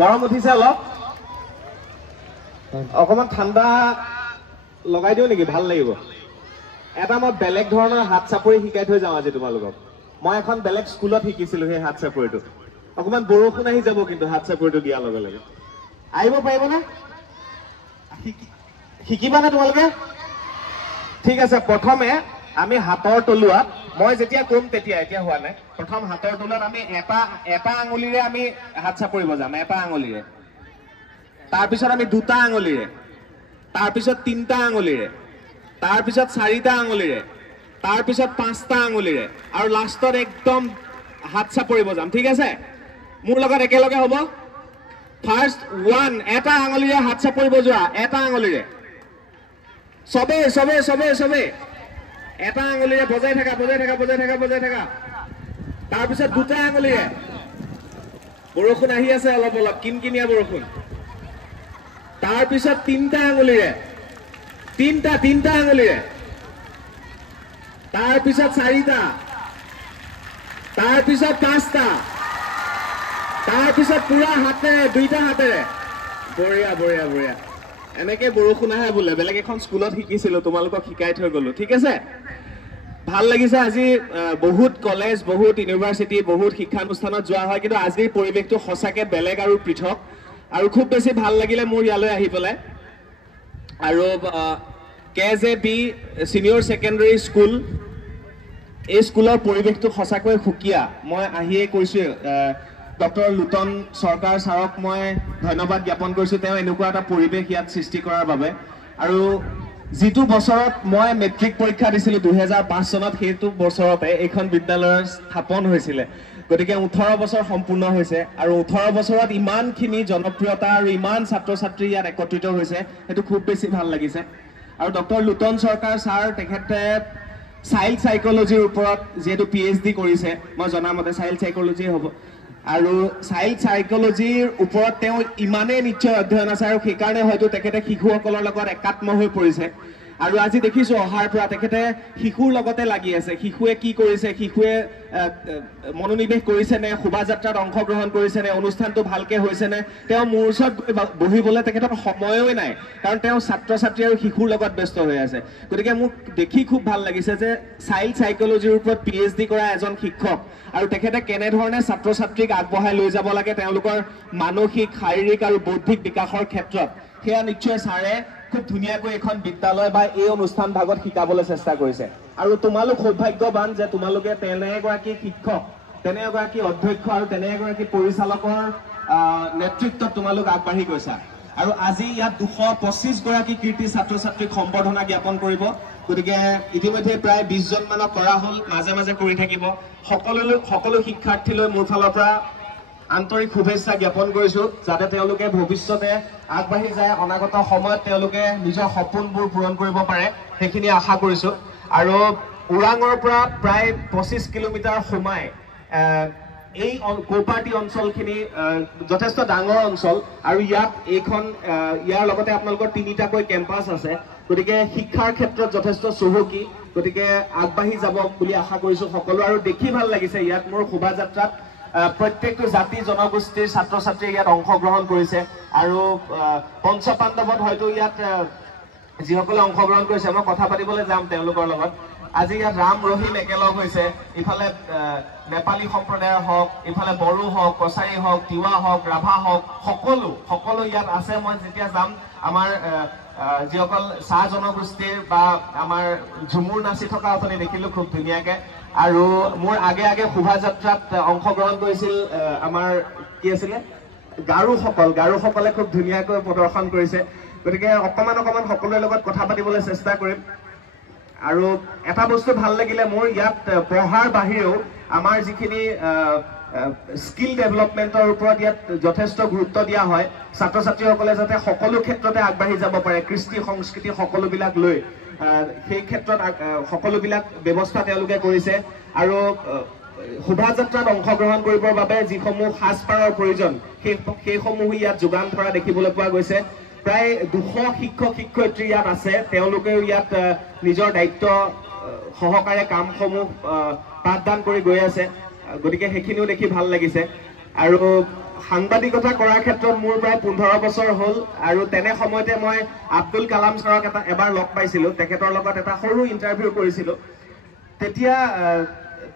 গৰম উঠিছে অলপ অকমান ঠাণ্ডা লগাই দিও নেকি ভাল লাগিব এটা মই বেলেগ ধৰণৰ হাত চাপৰি শিকাই থৈ যাওঁ আজি তোমালোকক মই এখন বেলেগ স্কুলত শিকিছিলো সেই হাত চাপৰিটো অকমান বৰষুণ আহি যাব কিন্তু হাত চাপৰিটো দিয়াৰ লগে লগে আহিব পাৰিবনে শিকিবানে তোমালোকে ঠিক আছে প্ৰথমে আমি হাতৰ তলুৱাত মই যেতিয়া কম তেতিয়া এতিয়া হোৱা নাই প্ৰথম হাতৰ তলুৱাত আমি এটা আঙুলিৰে আমি হাত চাপৰি বজাম এটা আঙুলিৰে তাৰ পিছত আমি দুটা আঙুলিৰে তাৰ পিছত তিনটা আঙুলিৰে তাৰ পিছত চাৰিটা আঙুলিৰে তাৰ পিছত পাঁচটা আঙুলিৰে আৰু লাষ্টত একদম হাত চাপৰি বজাম ঠিক আছে মোৰ লগত একেলগে হ'ব ফাৰ্ষ্ট 1 এটা আঙুলিৰে হাত চাপৰি বজোৱা এটা আঙুলিৰে সবে সবে সবে সবে এটা আঙুলিৰে বজাই থাকা তাৰ পিছত দুটা আঙুলিৰে বৰষুণ আহি আছে অলপ অলপ কিনকিনিয়া বৰষুণ তাৰ পিছত তিনটা আঙুলিৰে তিনটা আঙুলিৰে তাৰ পিছত চাৰিটা তাৰ পিছত পাঁচটা তাৰ পিছত পুৰা হাতেৰে দুইটা হাতেৰে বঢ়িয়া বঢ়িয়া বঢ়িয়া এনেকে বৰষুণ আহে বোলে বেলেগ এখন স্কুলত শিকিছিলো তোমালোকক শিকাই থৈ গলো ঠিক আছে ভাল লাগিছে আজি বহুত কলেজ বহুত ইউনিভাৰ্চিটি বহুত শিক্ষানুষ্ঠানত যোৱা হয় কিন্তু আজিৰ পৰিৱেশটো সঁচাকে বেলেগ আৰু পৃথক আৰু খুব বেছি ভাল লাগিলে মোৰ ইয়ালৈ আহি পেলাই আৰু KJB চিনিয়ৰ সেকেন্ডাৰী স্কুল এই স্কুলৰ পৰিৱেশটো সঁচাকৈ সুকীয়া মই আহিয়ে কৈছো ডক্টৰ লুটন সৰকাৰ ছাৰক মই ধন্যবাদ জ্ঞাপন কৰিছো তেওঁ এনেকুৱা এটা পৰিৱেশ ইয়াত সৃষ্টি কৰাৰ বাবে আৰু যেটো বছৰত মই মেট্ৰিক পৰীক্ষা দিছিলো 2005 চনত সেইটো বছৰতে এইখন বিদ্যালয়ৰ স্থাপন হৈছিল গতিকে 18 বছৰ সম্পূৰ্ণ হৈছে আৰু 18 বছৰত ইমানখিনি জনপ্ৰিয়তা আৰু ইমান ছাত্ৰ ছাত্ৰী ইয়াত একত্ৰিত হৈছে সেইটো খুব বেছি ভাল লাগিছে আৰু ডক্টৰ লুটন সৰকাৰ ছাৰ তেখেতে চাইল্ড সাইকোলজিৰ ওপৰত যেটো PhD কৰিছে মই জনামতে চাইল্ড সাইকোলজি হ'ব আৰু চাইল্ড সাইকোলজিৰ ওপৰত তেওঁ ইমানে নিশ্চয় অধ্যয়ন আছে আৰু সেই কাৰণে হয়তো তেখেতে শিশুসকলৰ লগত একাত্ম হৈ পৰিছে আৰু আজি দেখিছো অহাৰ পৰা তেখেতে শিশুৰ লগতে লাগি আছে শিশুৱে কি কৰিছে শিশুৱে মনোনিবেশ কৰিছে নে শোভাযাত্ৰাত অংশগ্ৰহণ কৰিছে নে অনুষ্ঠানটো ভালকে হৈছে নে তেওঁ মূৰ্ছত বহিবলৈ তেখেতৰ সময়ই নাই কাৰণ তেওঁ ছাত্ৰ ছাত্ৰী আৰু শিশুৰ লগত ব্যস্ত হৈ আছে গতিকে মোক দেখি খুব ভাল লাগিছে যে চাইল্ড সাইকোলজিৰ ওপৰত PhD কৰা এজন শিক্ষক আৰু তেখেতে কেনে ধৰণে ছাত্ৰ ছাত্ৰীক আগবঢ়াই লৈ যাব লাগে তেওঁলোকৰ মানসিক শাৰীৰিক আৰু বৌদ্ধিক বিকাশৰ ক্ষেত্ৰত সেয়া নিশ্চয় ছাৰে খুব ধুনীয়াকৈ এখন বিদ্যালয় বা এই অনুষ্ঠান ভাগত শিকাবলৈ চেষ্টা কৰিছে আৰু তোমালোক সৌভাগ্যৱান যে তোমালোকে তেনে এগৰাকী শিক্ষক তেনে এগৰাকী অধ্যক্ষ আৰু তেনে এগৰাকী পৰিচালকৰ নেতৃত্বত তোমালোক আগবাঢ়ি গৈছা আৰু আজি ইয়াত 225 গৰাকী কীৰ্তি ছাত্ৰ ছাত্ৰীক সম্বৰ্ধনা জ্ঞাপন কৰিব গতিকে ইতিমধ্যে প্ৰায় 20 জন মানক কৰা হ'ল মাজে মাজে কৰি থাকিব সকলো শিক্ষাৰ্থীলৈ মোৰ ফালৰ পৰা আন্তৰিক শুভেচ্ছা জ্ঞাপন কৰিছো যাতে তেওঁলোকে ভৱিষ্যতে আগবাঢ়ি যায় অনাগত সময়ত তেওঁলোকে নিজৰ সপোনবোৰ পূৰণ কৰিব পাৰে সেইখিনি আশা কৰিছো আৰু উৰাঙৰ পৰা প্ৰায় 25 কিলোমিটাৰ সোমাই এই কোপাৰ্টি অঞ্চলখিনি যথেষ্ট ডাঙৰ অঞ্চল আৰু ইয়াত ইয়াৰ লগতে আপোনালোকৰ 3টাকৈ কেম্পাছ আছে গতিকে শিক্ষাৰ ক্ষেত্ৰত যথেষ্ট চহকী গতিকে আগবাঢ়ি যাব বুলি আশা কৰিছো সকলো আৰু দেখি ভাল লাগিছে ইয়াত মোৰ শোভাযাত্ৰাত প্ৰত্যেকটো জাতি জনগোষ্ঠীৰ ছাত্ৰ ছাত্ৰী ইয়াত অংশগ্ৰহণ কৰিছে আৰু পঞ্চপাণ্ডৱত হয়তো ইয়াত যিসকলে অংশগ্ৰহণ কৰিছে মই কথা পাতিবলৈ যাম তেওঁলোকৰ লগত আজি ইয়াত ৰাম ৰহিম একেলগ হৈছে ইফালে নেপালী সম্প্ৰদায়ৰ হওক ইফালে বড়ো হওক কছাৰী হওক তিৱা হওক ৰাভা হওক সকলো ইয়াত আছে মই যেতিয়া যাম আমাৰ যিসকল চাহ জনগোষ্ঠীৰ বা আমাৰ ঝুমুৰ নাচি থকা অথনি দেখিলো খুব ধুনীয়াকে আৰু মোৰ আগে আগে শোভাযাত্ৰাত অংশগ্ৰহণ কৰিছিল আমাৰ কি আছিলে গাৰুসকলে খুব ধুনীয়াকৈ প্ৰদৰ্শন কৰিছে গতিকে অকমান সকলোৰে লগত কথা পাতিবলৈ চেষ্টা কৰিম আৰু এটা বস্তু ভাল লাগিলে মোৰ ইয়াত পঢ়াৰ বাহিৰেও আমাৰ যিখিনি স্কিল ডেভেলপমেন্টৰ ওপৰত ইয়াত যথেষ্ট গুৰুত্ব দিয়া হয় ছাত্ৰ ছাত্ৰীসকলে যাতে সকলো ক্ষেত্ৰতে আগবাঢ়ি যাব পাৰে কৃষ্টি সংস্কৃতি সকলোবিলাক লৈ সেই ক্ষেত্ৰত সকলোবিলাক ব্যৱস্থা তেওঁলোকে কৰিছে আৰু শোভাযাত্ৰাত অংশগ্ৰহণ কৰিবৰ বাবে যিসমূহ সাজপাৰৰ প্ৰয়োজন সেইসমূহ ইয়াত যোগান ধৰা দেখিবলৈ পোৱা গৈছে প্ৰায় 200 শিক্ষক শিক্ষয়িত্ৰী ইয়াত আছে তেওঁলোকেও ইয়াত নিজৰ দায়িত্ব সহকাৰে কামসমূহ পাঠদান কৰি গৈ আছে গতিকে সেইখিনিও দেখি ভাল লাগিছে আৰু সাংবাদিকতা কৰাৰ ক্ষেত্ৰত মোৰ প্ৰায় 15 বছৰ হ'ল আৰু তেনে সময়তে মই আব্দুল কালাম ছাৰক এবাৰ লগ পাইছিলোঁ তেখেতৰ লগত এটা সৰু ইণ্টাৰভিউ কৰিছিলোঁ তেতিয়া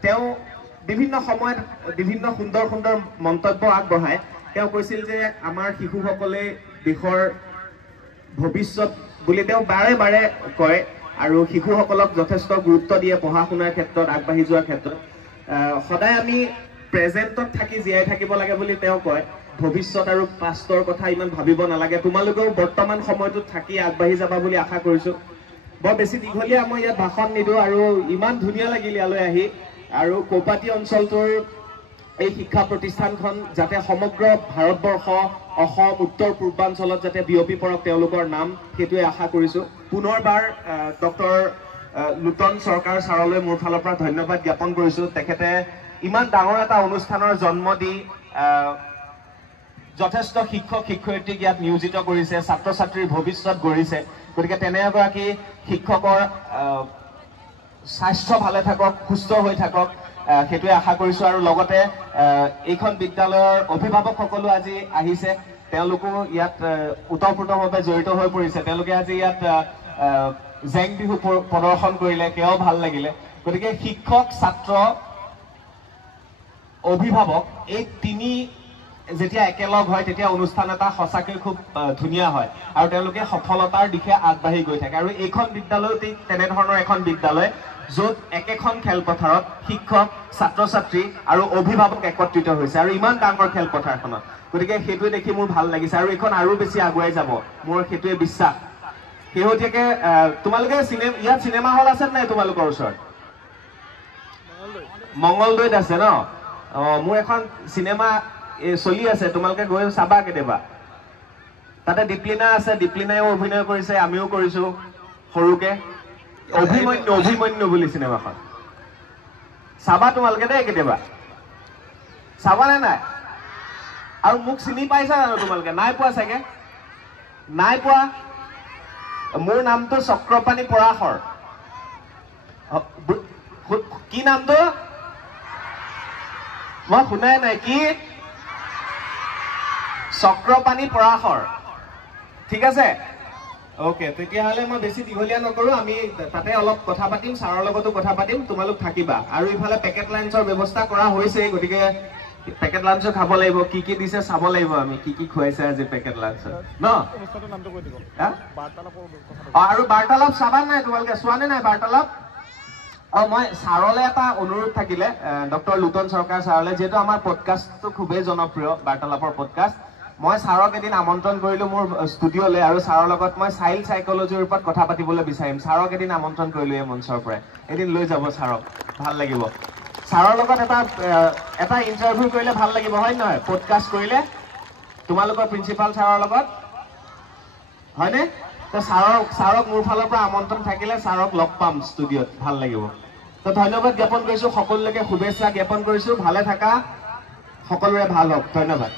তেওঁ বিভিন্ন সময়ত বিভিন্ন সুন্দৰ সুন্দৰ মন্তব্য আগবঢ়ায় তেওঁ কৈছিল যে আমাৰ শিশুসকলে দেশৰ ভৱিষ্যত বুলি তেওঁ বাৰে বাৰে কয় আৰু শিশুসকলক যথেষ্ট গুৰুত্ব দিয়ে পঢ়া শুনাৰ ক্ষেত্ৰত আগবাঢ়ি যোৱাৰ ক্ষেত্ৰত সদায় আমি প্ৰেজেন্টত থাকি জীয়াই থাকিব লাগে বুলি তেওঁ কয় ভৱিষ্যত আৰু পাষ্টৰ কথা ইমান ভাবিব নালাগে তোমালোকেও বৰ্তমান সময়টোত থাকি আগবাঢ়ি যাবা বুলি আশা কৰিছো বৰ বেছি দীঘলীয়া মই ইয়াত ভাষণ নিদিওঁ আৰু ইমান ধুনীয়া লাগিল ইয়ালৈ আহি আৰু কৌপাতি অঞ্চলটোৰ এই শিক্ষা প্ৰতিষ্ঠানখন যাতে সমগ্ৰ ভাৰতবৰ্ষ অসম উত্তৰ পূৰ্বাঞ্চলত যাতে বিয়পি পৰক তেওঁলোকৰ নাম সেইটোৱে আশা কৰিছো পুনৰবাৰ ডক্টৰ লুটন চৰকাৰ ছাৰলৈ মোৰ ফালৰ পৰা ধন্যবাদ জ্ঞাপন কৰিছো তেখেতে ইমান ডাঙৰ এটা অনুষ্ঠানৰ জন্ম দি যথেষ্ট শিক্ষক শিক্ষয়িত্ৰীক ইয়াত নিয়োজিত কৰিছে ছাত্ৰ ছাত্ৰীৰ ভৱিষ্যত গঢ়িছে গতিকে তেনে এগৰাকী শিক্ষকৰ স্বাস্থ্য ভালে থাকক সুস্থ হৈ থাকক সেইটোৱে আশা কৰিছো আৰু লগতে এইখন বিদ্যালয়ৰ অভিভাৱকসকলো আজি আহিছে তেওঁলোকো ইয়াত ওতঃপ্ৰোতভাৱে জড়িত হৈ পৰিছে তেওঁলোকে আজি ইয়াত জেং বিহু প্ৰদৰ্শন কৰিলে কেও ভাল লাগিলে গতিকে শিক্ষক ছাত্ৰ অভিভাৱক এই তিনি যেতিয়া একেলগ হয় তেতিয়া অনুষ্ঠান এটা সঁচাকৈ খুব ধুনীয়া হয় আৰু তেওঁলোকে সফলতাৰ দিশে আগবাঢ়ি গৈ থাকে আৰু এইখন বিদ্যালয়ত তেনেধৰণৰ এখন বিদ্যালয় য'ত একেখন খেলপথাৰত শিক্ষক ছাত্ৰ ছাত্ৰী আৰু অভিভাৱক একত্ৰিত হৈছে আৰু ইমান ডাঙৰ খেলপথাৰখনত গতিকে সেইটোৱে দেখি মোৰ ভাল লাগিছে আৰু এইখন আৰু বেছি আগুৱাই যাব মোৰ সেইটোৱে বিশ্বাস শেহতীয়াকে তোমালোকে ইয়াত চিনেমা হল আছে নাই তোমালোকৰ ওচৰত মঙ্গলদৈত আছে ন মোৰ এখন চিনেমা চলি আছে তোমালোকে গৈ চাবা কেতিয়াবা তাতে দীপলিনা আছে দীপলিনাইও অভিনয় কৰিছে আমিও কৰিছো সৰুকে অভিমন্যু বুলি চিনেমাখন চাবা তোমালোকে দেই কেতিয়াবা চাবা নে নাই আৰু মোক চিনি পাইছা জানো তোমালোকে নাই পোৱা চাগে নাই পোৱা মোৰ নামটো চক্ৰপাণি পৰাশৰ কি নামটো মই শুনাই নাই কি চক্ৰপাণি পৰাশৰ ঠিক আছে ওকে তেতিয়াহ'লে মই বেছি দীঘলীয়া নকৰো আমি তাতে অলপ কথা পাতিম ছাৰৰ লগতো কথা পাতিম তোমালোক থাকিবা আৰু ইফালে পেকেট লাঞ্চৰ ব্যৱস্থা কৰা হৈছে গতিকে পেকেট লাঞ্চো খাব লাগিব কি দিছে চাব লাগিব আমি কি খুৱাইছে আজি পেকেট লাঞ্চত ন আৰু বাৰ্তালাপ চাবা নাই তোমালোকে চোৱা নাই বাৰ্তালাপ মই ছাৰলৈ এটা অনুৰোধ থাকিলে ডক্টৰ লুটন চৰকাৰ ছাৰলৈ যিহেতু আমাৰ পডকাষ্টটো খুবেই জনপ্ৰিয় বাৰ্তালাপৰ পডকাষ্ট মই ছাৰক এদিন আমন্ত্ৰণ কৰিলো মোৰ ষ্টুডিঅ'লৈ আৰু ছাৰৰ লগত মই চাইল্ড সাইকোলজিৰ ওপৰত কথা পাতিবলৈ বিচাৰিম ছাৰক এদিন আমন্ত্ৰণ কৰিলো এই মঞ্চৰ পৰাই এদিন লৈ যাব ছাৰক ভাল লাগিব ছাৰৰ লগত এটা ইণ্টাৰভিউ কৰিলে ভাল লাগিব হয় নহয় পডকাষ্ট কৰিলে তোমালোকৰ প্ৰিন্সিপাল ছাৰৰ লগত হয়নে তো ছাৰক মোৰ ফালৰ পৰা আমন্ত্ৰণ থাকিলে ছাৰক লগ পাম ষ্টুডিঅ'ত ভাল লাগিব তো ধন্যবাদ জ্ঞাপন কৰিছো সকলোলৈকে শুভেচ্ছা জ্ঞাপন কৰিছো ভালে থাকা সকলোৰে ভাল হওক ধন্যবাদ